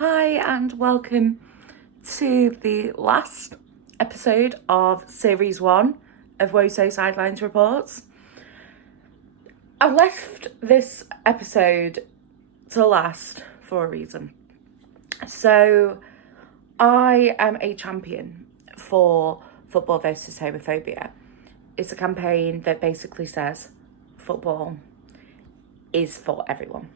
Hi and welcome to the last episode of Series 1 of WoSo Sidelines reports. I left this episode to last for a reason. So I am a champion for Football versus Homophobia. It's a campaign that basically says football is for everyone.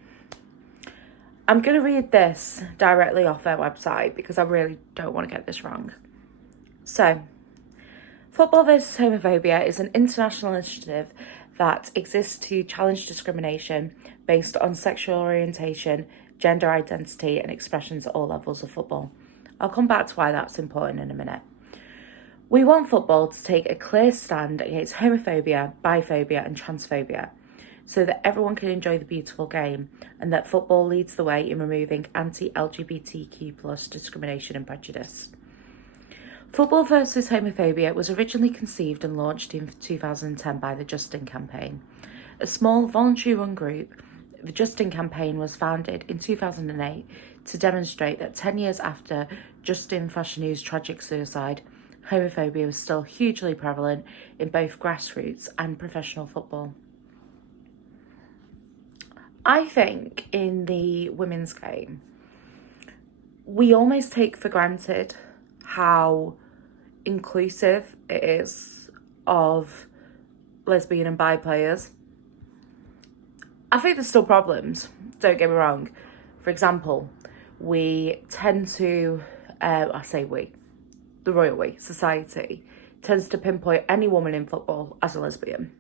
I'm going to read this directly off their website because I really don't want to get this wrong. So, Football vs Homophobia is an international initiative that exists to challenge discrimination based on sexual orientation, gender identity and expressions at all levels of football. I'll come back to why that's important in a minute. We want football to take a clear stand against homophobia, biphobia and transphobia, so that everyone can enjoy the beautiful game and that football leads the way in removing anti-LGBTQ+ discrimination and prejudice. Football versus Homophobia was originally conceived and launched in 2010 by the Justin Campaign. A small voluntary-run group, the Justin Campaign was founded in 2008 to demonstrate that 10 years after Justin Fashionu's tragic suicide, homophobia was still hugely prevalent in both grassroots and professional football. I think in the women's game, we almost take for granted how inclusive it is of lesbian and bi players. I think there's still problems, don't get me wrong. For example, we tend to, the royal we, society, tends to pinpoint any woman in football as a lesbian.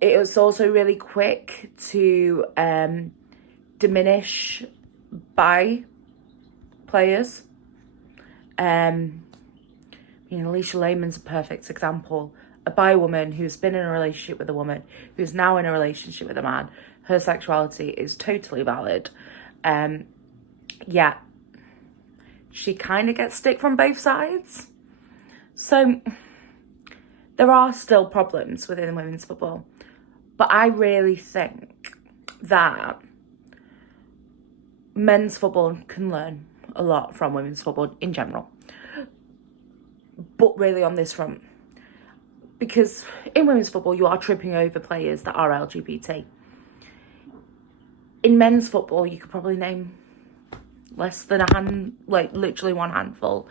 It was also really quick to diminish bi players. Alicia Lehman's a perfect example. A bi woman who's been in a relationship with a woman, who's now in a relationship with a man. Her sexuality is totally valid. Yet, she kind of gets stick from both sides. So, there are still problems within women's football. But I really think that men's football can learn a lot from women's football in general. But really on this front. Because in women's football, you are tripping over players that are LGBT. In men's football, you could probably name less than literally one handful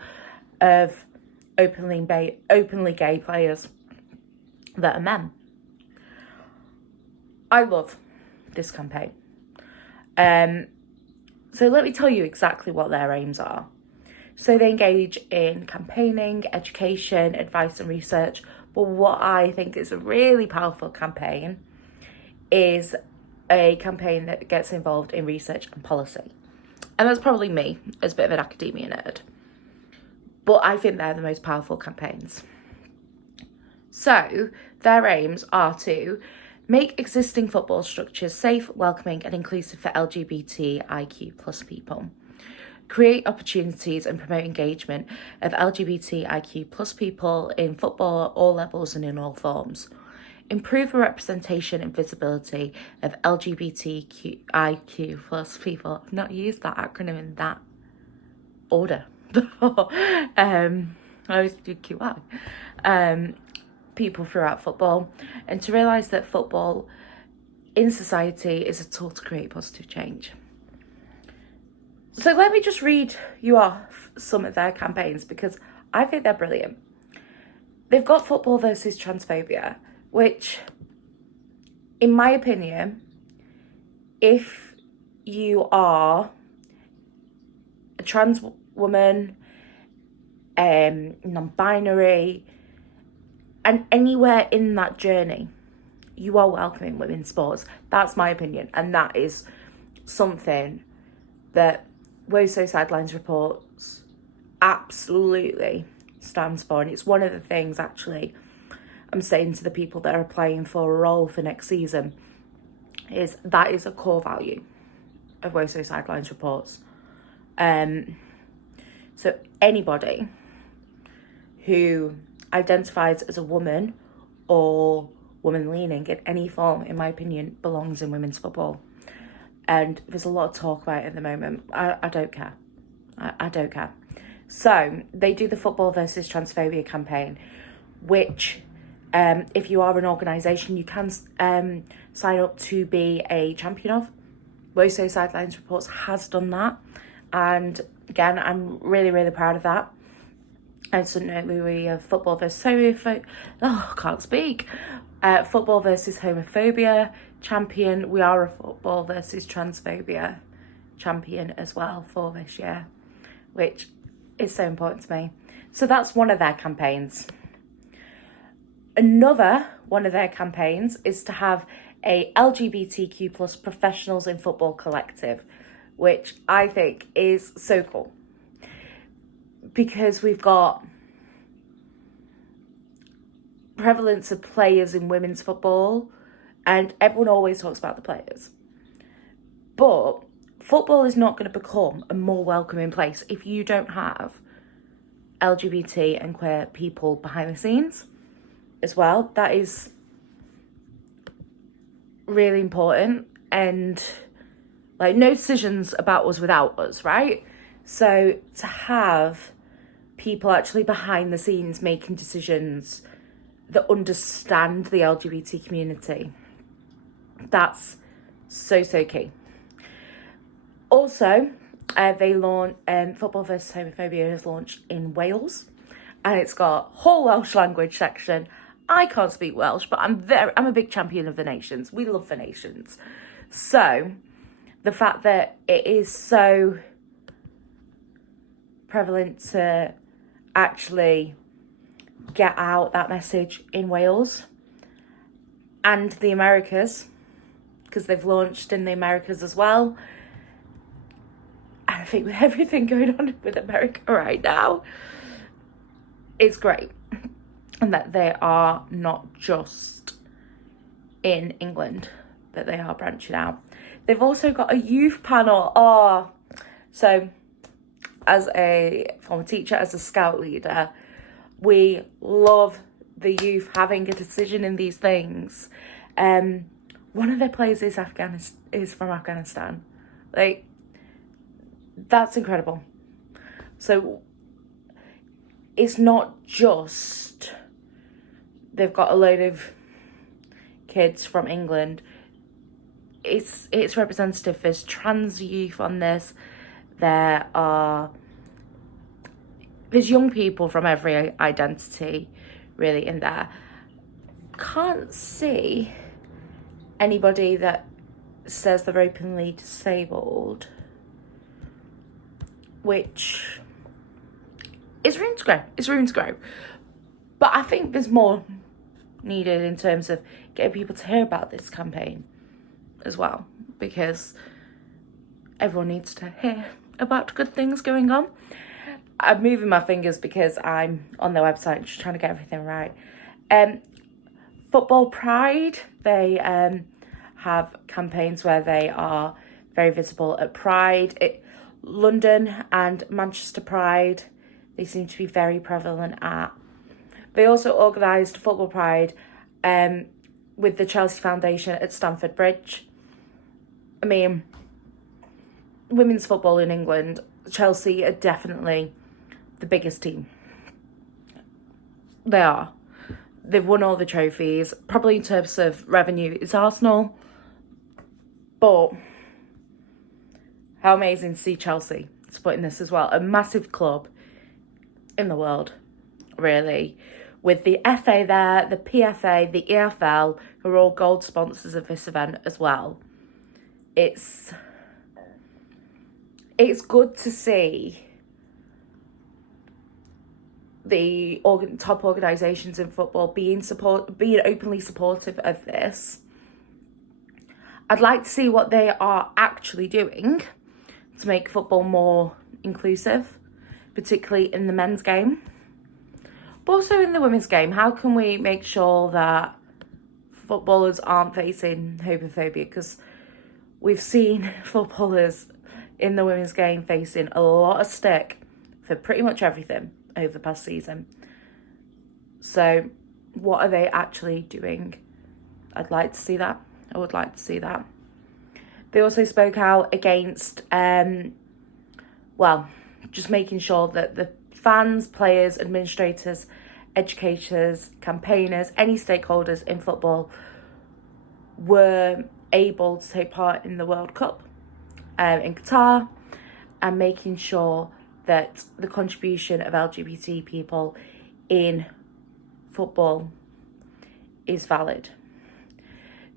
of openly gay players that are men. I love this campaign. So let me tell you exactly what their aims are. So they engage in campaigning, education, advice and research. But what I think is a really powerful campaign is a campaign that gets involved in research and policy. And that's probably me as a bit of an academia nerd. But I think they're the most powerful campaigns. So their aims are to make existing football structures safe, welcoming and inclusive for LGBTIQ+ people. Create opportunities and promote engagement of LGBTIQ+ people in football at all levels and in all forms. Improve the representation and visibility of LGBTIQ+ people. I've not used that acronym in that order before. I always do QI. People throughout football, and to realise that football in society is a tool to create positive change. So let me just read you off some of their campaigns because I think they're brilliant. They've got Football versus Transphobia, which, in my opinion, if you are a trans woman, non-binary, and anywhere in that journey, you are welcome in women's sports. That's my opinion. And that is something that WoSo Sidelines reports absolutely stands for. And it's one of the things, actually, I'm saying to the people that are applying for a role for next season, is that is a core value of WoSo Sidelines reports. So anybody who identifies as a woman or woman leaning in any form, in my opinion, belongs in women's football. and there's a lot of talk about it at the moment. I don't care. I don't care. So they do the Football versus Transphobia campaign, which if you are an organisation, you can sign up to be a champion of. WoSo Sidelines Reports has done that. And again, I'm really, really proud of that. And suddenly we have Football versus Homophobia. Oh, I can't speak. Football versus Homophobia champion. We are a Football versus Transphobia champion as well for this year, which is so important to me. So that's one of their campaigns. Another one of their campaigns is to have a LGBTQ plus professionals in football collective, which I think is so cool. Because we've got prevalence of players in women's football, and everyone always talks about the players. But football is not going to become a more welcoming place if you don't have LGBT and queer people behind the scenes as well. That is really important, and like, no decisions about us without us, right? So to have people actually behind the scenes making decisions that understand the LGBT community, that's so key. Also, they launched Football vs Homophobia has launched in Wales, and it's got whole Welsh language section. I can't speak Welsh, but I'm a big champion of the nations. We love the nations. So the fact that it is so prevalent to actually get out that message in Wales and the Americas, because they've launched in the Americas as well. And I think with everything going on with America right now, it's great. And that they are not just in England, that they are branching out. They've also got a youth panel. So as a former teacher, as a scout leader, we love the youth having a decision in these things. One of their players is from Afghanistan. Like, that's incredible. So it's not just they've got a load of kids from England. It's representative. There's trans youth on this. There's young people from every identity really in there. Can't see anybody that says they're openly disabled, which is room to grow. But I think there's more needed in terms of getting people to hear about this campaign as well, because everyone needs to hear about good things going on. I'm moving my fingers because I'm on their website just trying to get everything right. Football Pride, they have campaigns where they are very visible at Pride. London and Manchester Pride, they seem to be very prevalent at. They also organised Football Pride with the Chelsea Foundation at Stamford Bridge. I mean, women's football in England, Chelsea are definitely the biggest team. They are. They've won all the trophies. Probably in terms of revenue, it's Arsenal. But how amazing to see Chelsea supporting this as well. A massive club in the world, really. With the FA there, the PFA, the EFL, who are all gold sponsors of this event as well. It's good to see the top organisations in football being openly supportive of this. I'd like to see what they are actually doing to make football more inclusive, particularly in the men's game, but also in the women's game. How can we make sure that footballers aren't facing homophobia? Because we've seen footballers in the women's game facing a lot of stick for pretty much everything over the past season. So what are they actually doing? I'd like to see that. I would like to see that. They also spoke out against, just making sure that the fans, players, administrators, educators, campaigners, any stakeholders in football were able to take part in the World Cup in Qatar, and making sure that the contribution of LGBT people in football is valid.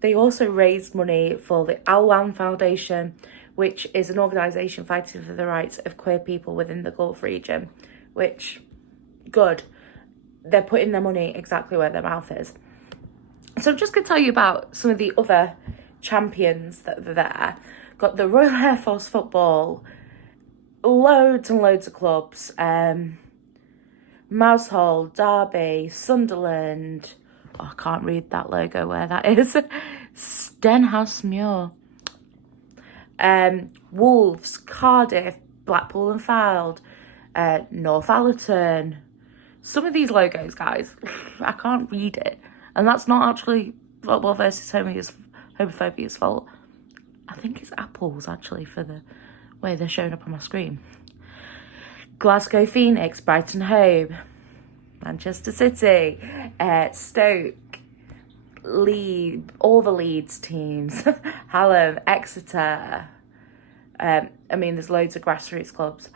They also raised money for the Al Foundation, which is an organisation fighting for the rights of queer people within the Gulf region, which, good. They're putting their money exactly where their mouth is. So I'm just going to tell you about some of the other champions that are there. Got the Royal Air Force Football, loads and loads of clubs, Mousehole, Derby, Sunderland, I can't read that logo where that is, Stenhousemuir, Wolves, Cardiff, Blackpool and Fylde, Northallerton. Some of these logos, guys, I can't read it. And that's not actually Football versus Homophobia's fault. I think it's Apple's, actually, for the way they're showing up on my screen. Glasgow Phoenix, Brighton Hove, Manchester City, Stoke, all the Leeds teams, Hallam, Exeter. There's loads of grassroots clubs.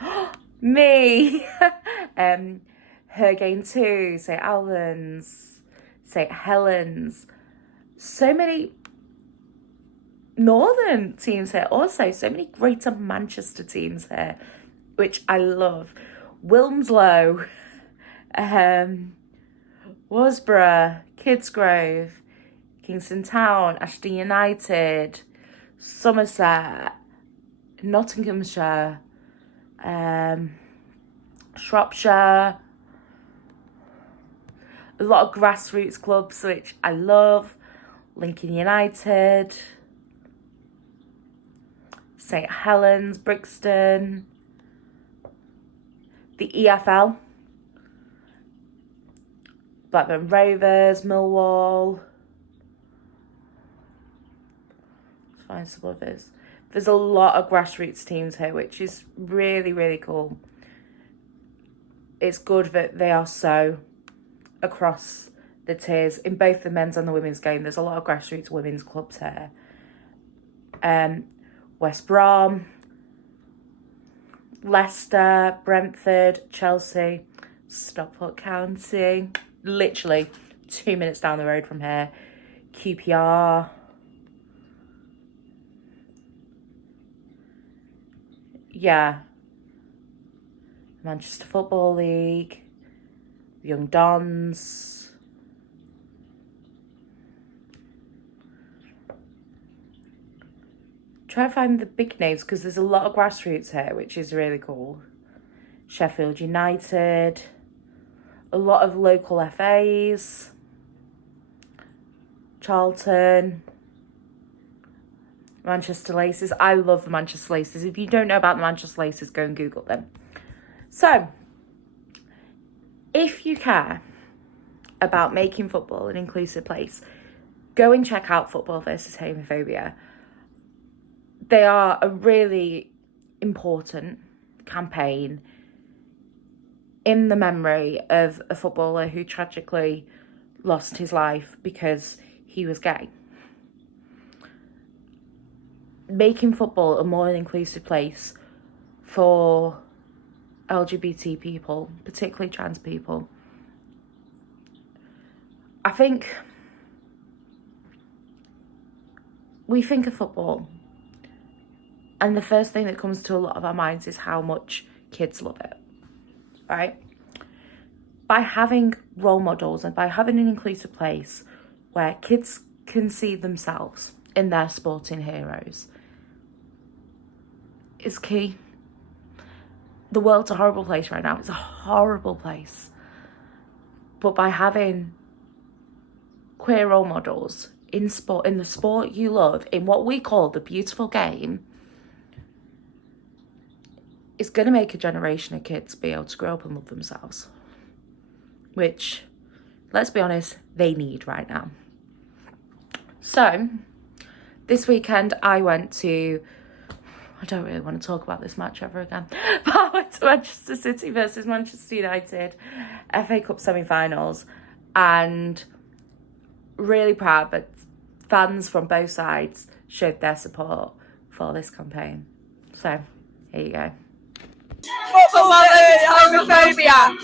Me! Hurricane 2, St Albans, St Helens. So many northern teams here also. So many Greater Manchester teams here, which I love. Wilmslow, Wasborough, Kidsgrove, Kingston Town, Ashton United, Somerset, Nottinghamshire, Shropshire. A lot of grassroots clubs, which I love. Lincoln United, St Helens, Brixton, the EFL, Blackburn Rovers, Millwall. Let's find some others. There's a lot of grassroots teams here, which is really, really cool. It's good that they are so across the tiers in both the men's and the women's game. There's a lot of grassroots women's clubs here. West Brom, Leicester, Brentford, Chelsea, Stockport County, literally 2 minutes down the road from here, QPR, Manchester Football League, Young Dons, try to find the big names because there's a lot of grassroots here, which is really cool. Sheffield United, a lot of local FAs, Charlton, Manchester Laces. I love the Manchester Laces. If you don't know about the Manchester Laces, go and Google them. So, if you care about making football an inclusive place, go and check out Football versus Homophobia. They are a really important campaign in the memory of a footballer who tragically lost his life because he was gay. Making football a more inclusive place for LGBT people, particularly trans people. I think we think of football, and the first thing that comes to a lot of our minds is how much kids love it, right? By having role models and by having an inclusive place where kids can see themselves in their sporting heroes is key. The world's a horrible place right now. It's a horrible place. But by having queer role models in sport, in the sport you love, in what we call the beautiful game, it's going to make a generation of kids be able to grow up and love themselves. Which, let's be honest, they need right now. So, this weekend I went to, I don't really want to talk about this match ever again, but I went to Manchester City versus Manchester United FA Cup semi-finals, and really proud that fans from both sides showed their support for this campaign. So, here you go. Football versus homophobia.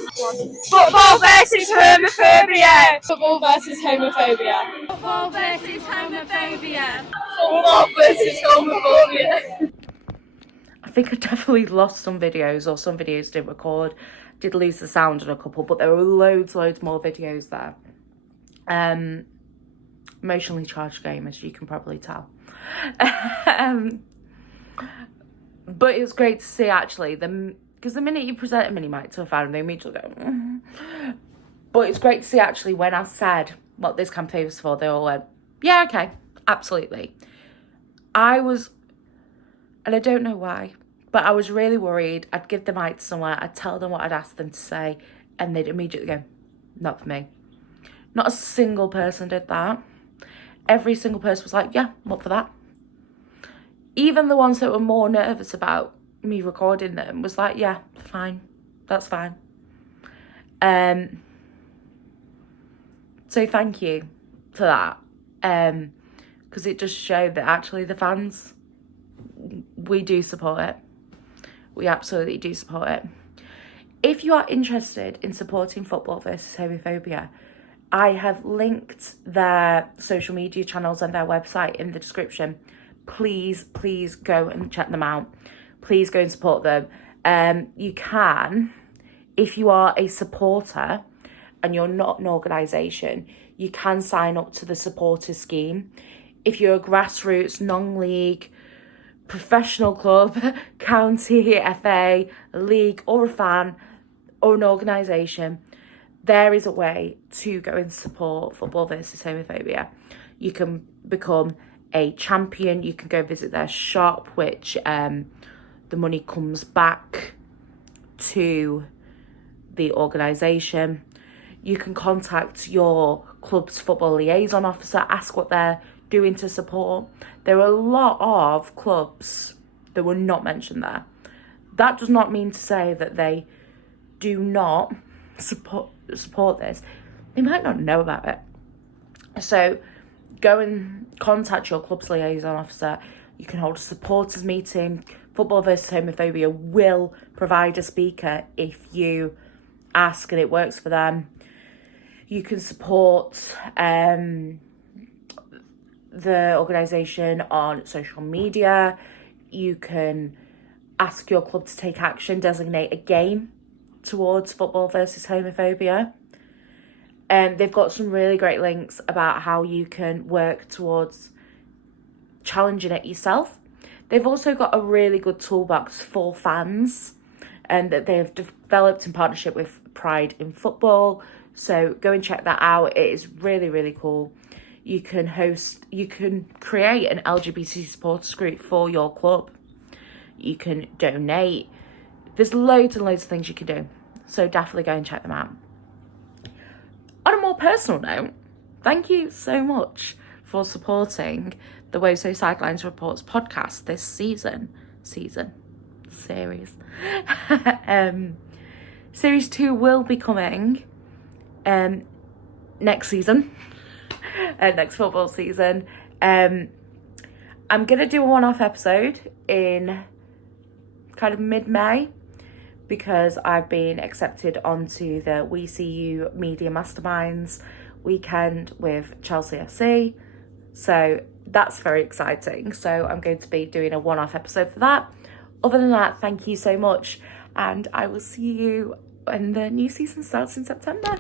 Football versus homophobia. Football versus homophobia. Football versus homophobia. Football versus homophobia. I think I definitely lost some videos, or some videos didn't record. Did lose the sound on a couple, but there were loads more videos there. Emotionally charged game, as you can probably tell. But it was great to see, actually, because the minute you present a mini mic to a fan, they immediately go, But it's great to see, actually, when I said what this campaign was for, they all went, yeah, okay, absolutely. I was, and I don't know why, but I was really worried. I'd give the mic to somewhere, I'd tell them what I'd asked them to say, and they'd immediately go, not for me. Not a single person did that. Every single person was like, yeah, what for that? Even the ones that were more nervous about me recording them was like, yeah, fine, that's fine. So thank you to that. Because it just showed that actually the fans, we do support it. We absolutely do support it. If you are interested in supporting Football versus Homophobia, I have linked their social media channels and their website in the description. Please go and check them out. Please go and support them. You can, if you are a supporter and you're not an organisation, you can sign up to the supporter scheme. If you're a grassroots, non-league, professional club, county, FA, league, or a fan, or an organisation, there is a way to go and support Football versus Homophobia. You can become a champion. You can go visit their shop, which the money comes back to the organisation. You can contact your club's football liaison officer, ask what they're doing to support. There are a lot of clubs that were not mentioned there. That does not mean to say that they do not support this. They might not know about it. So go and contact your club's liaison officer. You can hold a supporters meeting. Football versus Homophobia will provide a speaker if you ask and it works for them. You can support the organisation on social media. You can ask your club to take action, designate a game towards Football versus Homophobia. And they've got some really great links about how you can work towards challenging it yourself. They've also got a really good toolbox for fans, and that they have developed in partnership with Pride in Football. So go and check that out. It is really cool. You can create an LGBT supporters group for your club. You can donate. There's loads and loads of things you can do. So definitely go and check them out. On a more personal note, thank you so much for supporting the WoSo Sidelines Reports podcast this series. Series 2 will be coming next season, next football season. I'm going to do a one-off episode in kind of mid-May, because I've been accepted onto the We See You Media Masterminds weekend with Chelsea FC. So that's very exciting. So I'm going to be doing a one-off episode for that. Other than that, thank you so much. And I will see you when the new season starts in September.